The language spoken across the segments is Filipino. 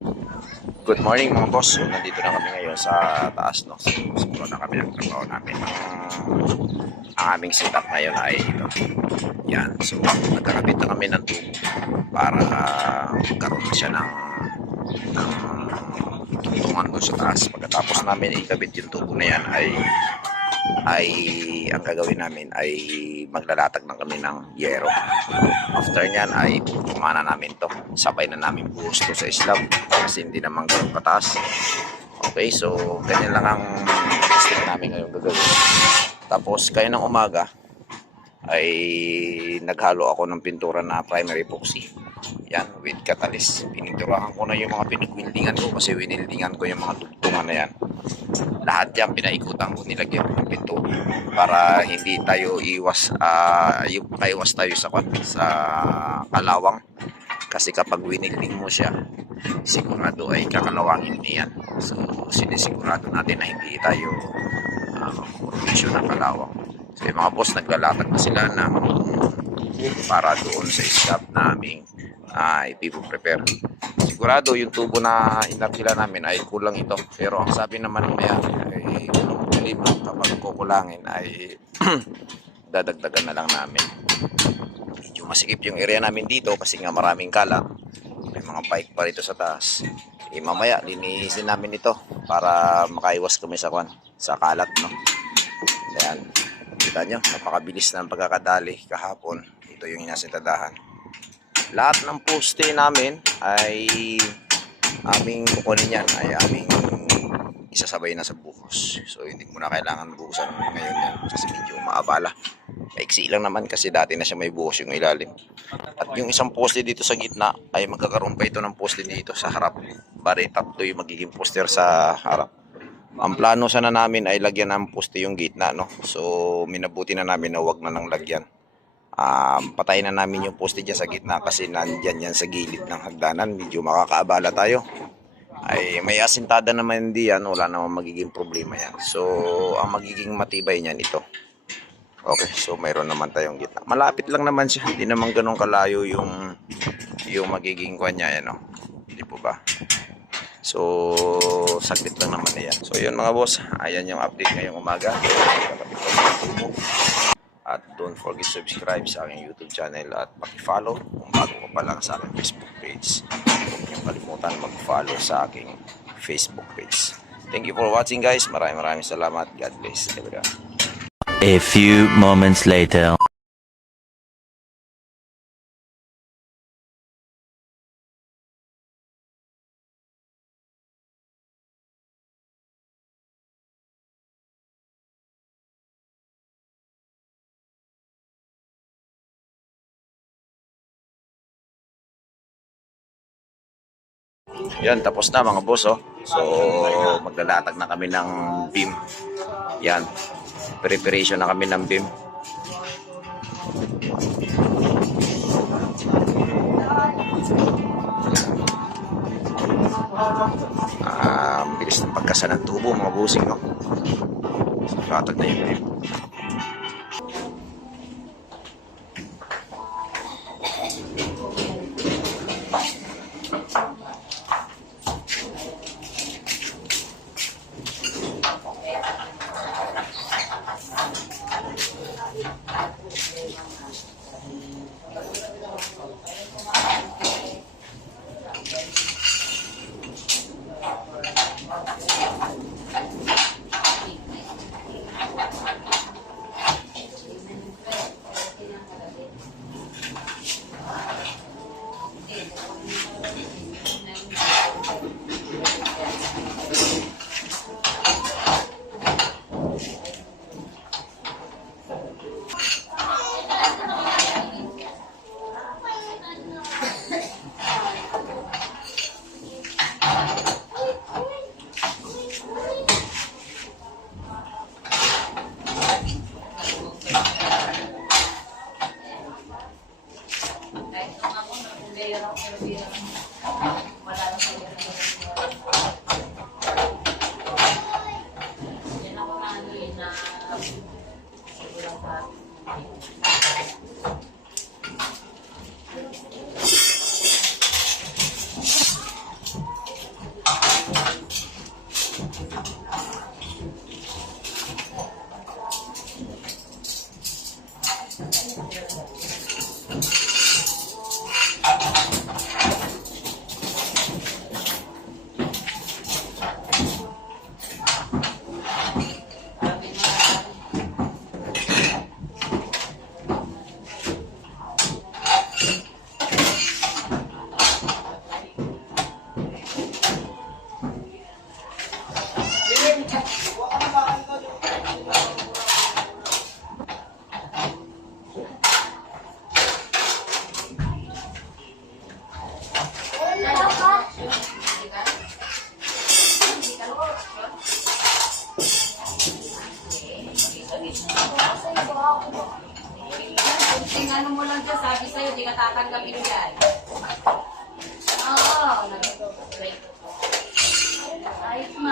Good morning mga boss. So, nandito na kami ngayon sa taas, no. So, siguro na kami ng trabaho namin. Ang aming setup ngayon ay ito. Yan. So, nagkakabit na kami ng tubo para magkaroon na siya ng tungan doon sa taas. Pagkatapos namin ikabit yung tubo na yan ay ang gagawin namin ay maglalatag na kami ng yero. After nyan ay putungan na namin to, sabay na namin buhos to sa slab kasi hindi naman ganun kataas. Okay, so ganyan lang ang step namin ngayon gagawin. Tapos kayo ng umaga ay naghalo ako ng pintura na primary epoxy, yan, with catalyst. Pininturahan ko na yung mga pinagwildingan ko kasi winildingan ko yung mga tugtungan na yan. Lahat yan pinaikutan ko, nilagyan ko ng pintura para hindi tayo iwas tayo sa kalawang, kasi kapag winilding mo siya sigurado ay kakalawangin niyan. So sinisigurado natin na hindi tayo provision ng kalawang. So yung mga boss naglalatag na sila ng para doon sa slab naming ipipo-prepare. Sigurado yung tubo na inarkila namin ay kulang ito, pero ang sabi naman ng mayari ay kapag kukulangin ay dadagdagan na lang namin. Medyo masikip yung area namin dito kasi nga maraming kalat, may mga bike pa rito sa taas. Mamaya linisin namin ito para makaiwas kami sa kalat, no. Ayan, kita nyo, napakabilis ng pagkakadali kahapon. Ito yung inasintadahan. Lahat ng poste namin ay aming kukunin yan, ay aming isasabay na sa buhos. So hindi mo na kailangan buhusan ngayon yan kasi medyo maabala. Maiksi lang naman kasi dati na siya may buhos yung ilalim. At yung isang poste dito sa gitna ay magkakaroon pa ito ng poste dito sa harap. Bari tatlo yung magiging poster sa harap. Ang plano sana namin ay lagyan ng poste yung gitna, no. So minabuti na namin na wag na nang lagyan. Patayin na namin yung poste dyan sa gitna kasi nandyan yan sa gilid ng hagdanan, medyo makakaabala tayo. Ay may asintada naman diyan, wala namang magiging problema yan. So ang magiging matibay niyan ito. Okay, so mayroon naman tayong gitna. Malapit lang naman siya, hindi naman ganun kalayo yung magiging kanya, no. Hindi po ba? So saglit lang naman yan. So yun mga boss, ayan yung update ngayong umaga. At don't forget to subscribe sa aking YouTube channel at paki-follow kung bago ka pa lang sa aking Facebook page. Huwag niyong kalimutan mag-follow sa aking Facebook page. Thank you for watching guys. Maraming salamat. God bless everyone. A few moments later. Yan, tapos na mga boss, oh. So maglalatag na kami ng beam. Yan, preparation na kami ng beam. Bilis ng pagkasa ng tubo mga busing, no. So latag na yung beam.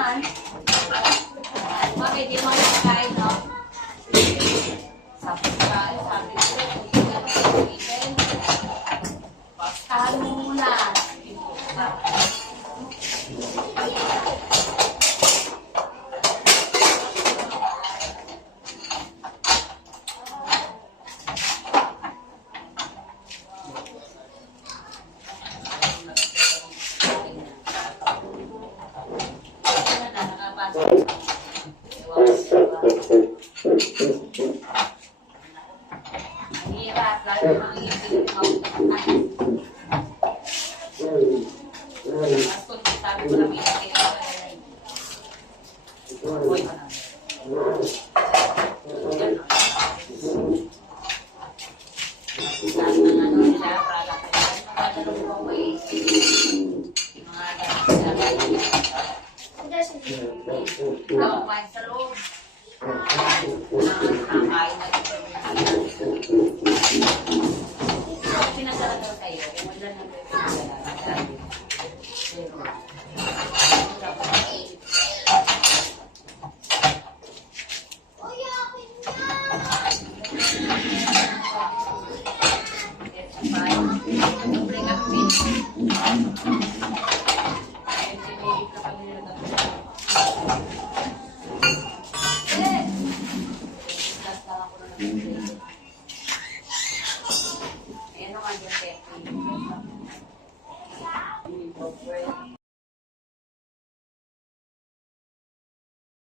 naman. Bakit di mo nakakain, no? Sabi ko, hindi ka mag-ibigin. Pastahan mo muna. Hirap, lalo ang ibig mo. Mas kung sabi ko lang ibig mo. Uy, ka na. Yan, no? Lahat ng ano nila, product nila. Mga dalawang mo may mga dalawang kumain sa loob. Nakakain na ito. Pinadala daw kayo, kung wala nang pinadala. Yes!